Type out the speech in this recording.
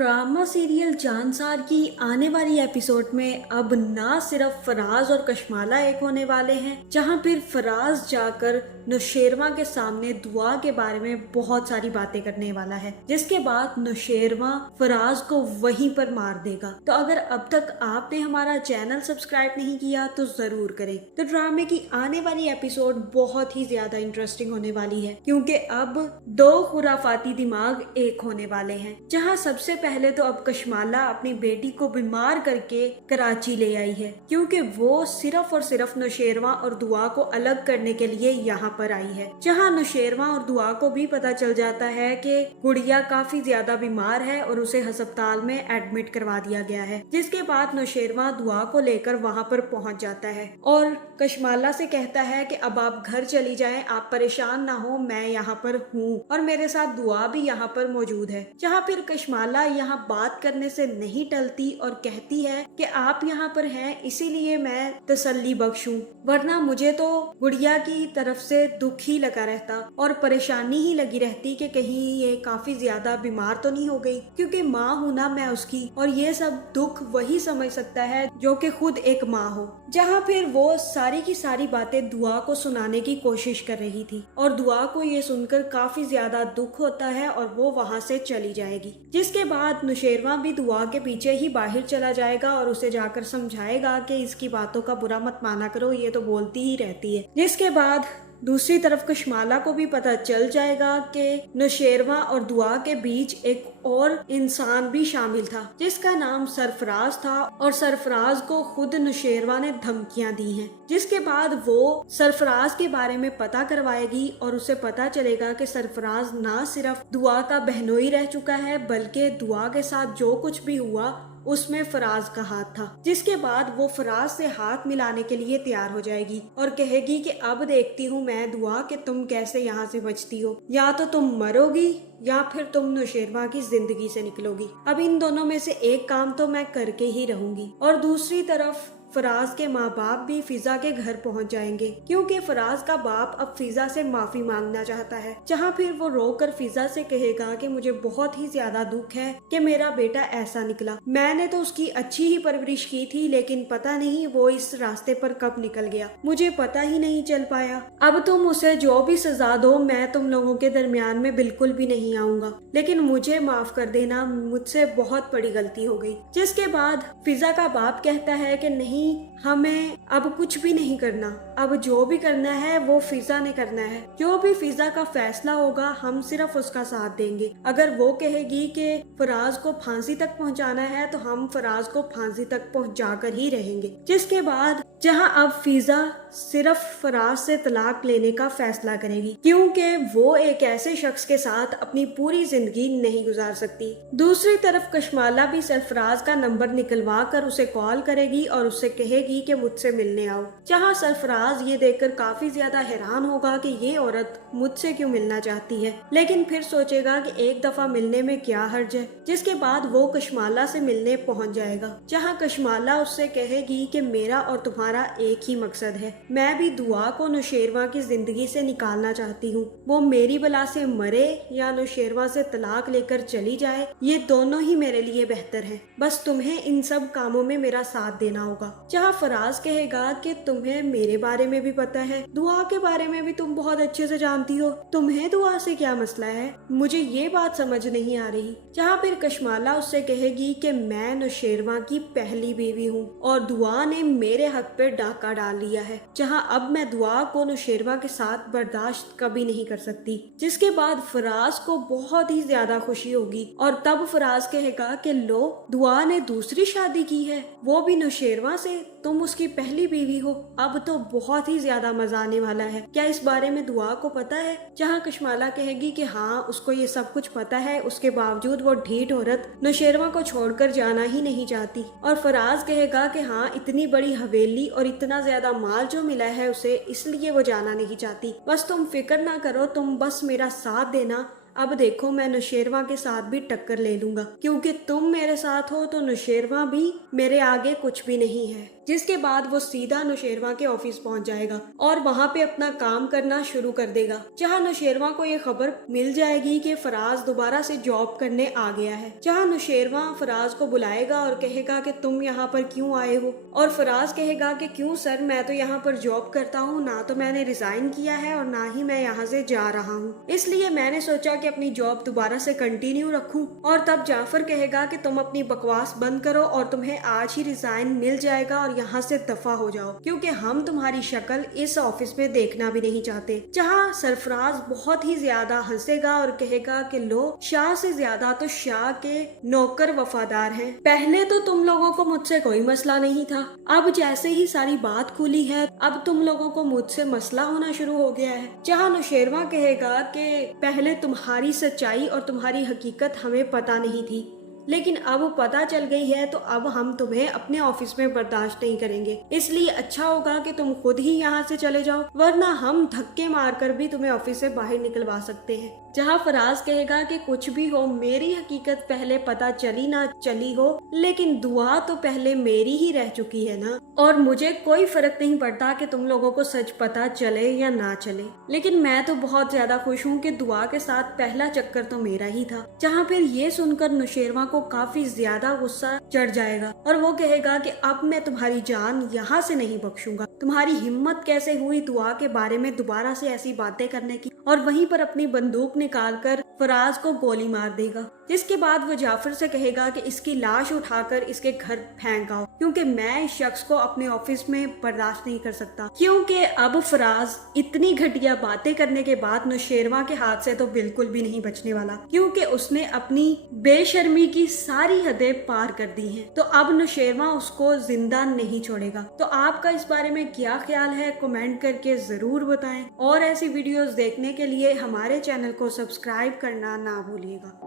Drama serial Jansar की आने वाली एपिसोड में अब ना सिर्फ फराज और कशमाला एक होने वाले हैं, जहां फिर फराज जाकर नौशेरवा के सामने दुआ के बारे में बहुत सारी बातें करने वाला है, जिसके बाद नौशेरवा फराज को वहीं पर मार देगा। तो अगर अब तक आपने हमारा चैनल सब्सक्राइब नहीं किया तो जरूर करें। तो ड्रामे की आने वाली एपिसोड बहुत ही ज्यादा इंटरेस्टिंग होने वाली है, क्योंकि अब दो खुराफाती दिमाग एक होने वाले हैं। जहां सबसे पहले तो अब कशमाला अपनी बेटी को बीमार करके कराची ले आई है, क्योंकि वो सिर्फ और सिर्फ नौशेरवा और दुआ को अलग करने के लिए यहाँ पर आई है। जहाँ नौशेरवा और दुआ को भी पता चल जाता है कि गुड़िया काफी ज्यादा बीमार है और उसे अस्पताल में एडमिट करवा दिया गया है, जिसके बाद नौशेरवा दुआ को लेकर वहाँ पर पहुँच जाता है और कशमाला से कहता है कि अब आप घर चली जाएं, आप परेशान ना हो, मैं यहाँ पर हूँ और मेरे साथ दुआ भी यहाँ पर मौजूद है। जहाँ फिर कशमाला यहाँ बात करने से नहीं टलती और कहती है कि आप यहाँ पर हैं इसीलिए मैं तसल्ली बख्शूं, वरना मुझे तो गुड़िया की तरफ से दुख ही लगा रहता और परेशानी ही लगी रहती कि कहीं ये काफी ज्यादा बीमार तो नहीं हो गई, क्योंकि माँ हूँ ना मैं उसकी, और ये सब दुख वही समझ सकता है जो कि खुद एक माँ हो। जहाँ फिर वो सारी की सारी बातें दुआ को सुनाने की कोशिश कर रही थी और दुआ को ये सुनकर काफी ज्यादा दुख होता है और वो वहाँ से चली जाएगी। जिसके बाद नौशेरवा भी दुआ के पीछे ही बाहर चला जाएगा और उसे जाकर समझाएगा कि इसकी बातों का बुरा मत माना करो, ये तो बोलती ही रहती है। जिसके बाद दूसरी तरफ कशमाला को भी पता चल जाएगा कि नौशेरवा और दुआ के बीच एक और इंसान भी शामिल था, जिसका नाम सरफराज था और सरफराज को खुद नौशेरवा ने धमकियां दी हैं। जिसके बाद वो सरफराज के बारे में पता करवाएगी और उसे पता चलेगा कि सरफराज ना सिर्फ दुआ का बहनोई रह चुका है, बल्कि दुआ के साथ जो कुछ भी हुआ उसमें फराज का हाथ था। जिसके बाद वो फराज से हाथ मिलाने के लिए तैयार हो जाएगी और कहेगी कि अब देखती हूँ मैं दुआ कि तुम कैसे यहाँ से बचती हो, या तो तुम मरोगी या फिर तुम नौशेरवा की जिंदगी से निकलोगी। अब इन दोनों में से एक काम तो मैं करके ही रहूंगी। और दूसरी तरफ फराज के माँ बाप भी फिजा के घर पहुंच जाएंगे, क्योंकि फराज का बाप अब फिजा से माफी मांगना चाहता है। जहाँ फिर वो रोकर फिजा से कहेगा कि मुझे बहुत ही ज्यादा दुख है कि मेरा बेटा ऐसा निकला, मैंने तो उसकी अच्छी ही परवरिश की थी, लेकिन पता नहीं वो इस रास्ते पर कब निकल गया, मुझे पता ही नहीं चल पाया। अब तुम उसे जो भी सजा दो, मैं तुम लोगों के दरमियान में बिल्कुल भी नहीं आऊंगा, लेकिन मुझे माफ कर देना, मुझसे बहुत बड़ी गलती हो गई। जिसके बाद फिजा का बाप कहता है कि नहीं, हमें अब कुछ भी नहीं करना, अब जो भी करना है वो फिजा ने करना है, जो भी फिजा का फैसला होगा हम सिर्फ उसका साथ देंगे। अगर वो कहेगी कि फराज को फांसी तक पहुंचाना है तो हम फराज को फांसी तक पहुंचाकर ही रहेंगे। जिसके बाद जहां अब फिजा सिर्फ फराज से तलाक लेने का फैसला करेगी, क्योंकि वो एक ऐसे शख्स के साथ अपनी पूरी जिंदगी नहीं गुजार सकती। दूसरी तरफ कशमाला भी सरफराज का नंबर निकलवा कर उसे कॉल करेगी और उससे कहेगी कि मुझसे मिलने आओ। जहां सरफराज ये देखकर काफी ज्यादा हैरान होगा कि ये औरत मुझसे क्यों मिलना चाहती है, लेकिन फिर सोचेगा कि एक दफा मिलने में क्या हर्ज है। जिसके बाद वो कशमाला से मिलने पहुंच जाएगा, जहां कशमाला उससे कहेगी कि मेरा और तुम्हारा एक ही मकसद है, मैं भी दुआ को नौशेरवा की जिंदगी से निकालना चाहती हूँ। वो मेरी बला से मरे या नौशेरवा से तलाक लेकर चली जाए, ये दोनों ही मेरे लिए बेहतर है, बस तुम्हें इन सब कामों में मेरा साथ देना होगा। जहाँ फराज कहेगा कि तुम्हें मेरे बारे में भी पता है, दुआ के बारे में भी तुम बहुत अच्छे से जानती हो, तुम्हें दुआ से क्या मसला है, मुझे ये बात समझ नहीं आ रही। जहाँ फिर कशमाला उससे कहेगी कि मैं नौशेरवा की पहली बीवी हूँ और दुआ ने मेरे हक पे डाका डाल लिया है, जहाँ अब मैं दुआ को नौशेरवा के साथ बर्दाश्त कभी नहीं कर सकती। जिसके बाद फराज को बहुत ही ज्यादा खुशी होगी और तब फराज कहेगा कि लो, दुआ ने दूसरी शादी की है, वो भी नौशेरवा से, तुम उसकी पहली बीवी हो, अब तो बहुत ही ज्यादा मजा आने वाला है, क्या इस बारे में दुआ को पता है। जहाँ कशमाला कहेगी कि हाँ उसको ये सब कुछ पता है, उसके बावजूद वो ढीठ औरत नौशेरवा को छोड़कर जाना ही नहीं चाहती। और फराज कहेगा कि हाँ इतनी बड़ी हवेली और इतना ज्यादा माल जो मिला है उसे, इसलिए वो जाना नहीं चाहती, बस तुम फिक्र ना करो, तुम बस मेरा साथ देना, अब देखो मैं नौशेरवा के साथ भी टक्कर ले लूंगा, क्योंकि तुम मेरे साथ हो तो नौशेरवा भी मेरे आगे कुछ भी नहीं है। जिसके बाद वो सीधा नौशेरवा के ऑफिस पहुंच जाएगा और वहाँ पे अपना काम करना शुरू कर देगा, जहाँ नौशेरवा को ये खबर मिल जाएगी कि फराज दोबारा से जॉब करने आ गया है। जहाँ नौशेरवा फराज को बुलाएगा और कहेगा कि तुम यहाँ पर क्यों आए हो, और फराज कहेगा कि क्यों सर, मैं तो यहाँ पर जॉब करता हूँ, ना तो मैंने रिजाइन किया है और ना ही मैं यहाँ से जा रहा हूँ, इसलिए मैंने सोचा कि अपनी जॉब दोबारा से कंटिन्यू रखूं। और तब जाफर कहेगा कि तुम अपनी बकवास बंद करो और तुम्हें आज ही रिजाइन मिल जाएगा और यहाँ से दफा हो जाओ, क्योंकि हम तुम्हारी शक्ल इस ऑफिस में देखना भी नहीं चाहते। जहाँ सरफराज बहुत ही ज्यादा हंसेगा और कहेगा कि लो, शाह से ज्यादा तो शाह के नौकर वफादार हैं। पहले तो तुम लोगों को मुझसे कोई मसला नहीं था, अब जैसे ही सारी बात खुली है अब तुम लोगों को मुझसे मसला होना शुरू हो गया है। जहाँ नौशेरवा कहेगा कि पहले तुम्हारी सच्चाई और तुम्हारी हकीकत हमें पता नहीं थी, लेकिन अब पता चल गई है तो अब हम तुम्हें अपने ऑफिस में बर्दाश्त नहीं करेंगे, इसलिए अच्छा होगा कि तुम खुद ही यहाँ से चले जाओ, वरना हम धक्के मारकर भी तुम्हें ऑफिस से बाहर निकलवा सकते हैं। जहाँ फराज कहेगा कि कुछ भी हो, मेरी हकीकत पहले पता चली ना चली हो, लेकिन दुआ तो पहले मेरी ही रह चुकी है ना, और मुझे कोई फर्क नहीं पड़ता कि तुम लोगों को सच पता चले या ना चले, लेकिन मैं तो बहुत ज्यादा खुश हूँ कि दुआ के साथ पहला चक्कर तो मेरा ही था। जहाँ फिर ये सुनकर नौशेरवा को काफी ज्यादा गुस्सा चढ़ जाएगा और वो कहेगा कि अब मैं तुम्हारी जान यहाँ से नहीं बख्शूंगा, तुम्हारी हिम्मत कैसे हुई दुआ के बारे में दोबारा से ऐसी बातें करने की, और वहीं पर अपनी बंदूक निकालकर फराज को गोली मार देगा। जिसके बाद वो जाफर से कहेगा कि इसकी लाश उठाकर इसके घर फेंक आओ, क्योंकि मैं इस शख्स को अपने ऑफिस में बर्दाश्त नहीं कर सकता, क्योंकि अब फराज इतनी घटिया बातें करने के बाद नौशेरवा के हाथ से तो बिल्कुल भी नहीं बचने वाला, क्योंकि उसने अपनी बेशर्मी की सारी हदें पार कर दी हैं। तो अब नौशेरवा उसको जिंदा नहीं छोड़ेगा। तो आपका इस बारे में क्या ख्याल है, कमेंट करके जरूर बताएं, और ऐसी वीडियोस देखने के लिए हमारे चैनल को सब्सक्राइब करना ना भूलिएगा।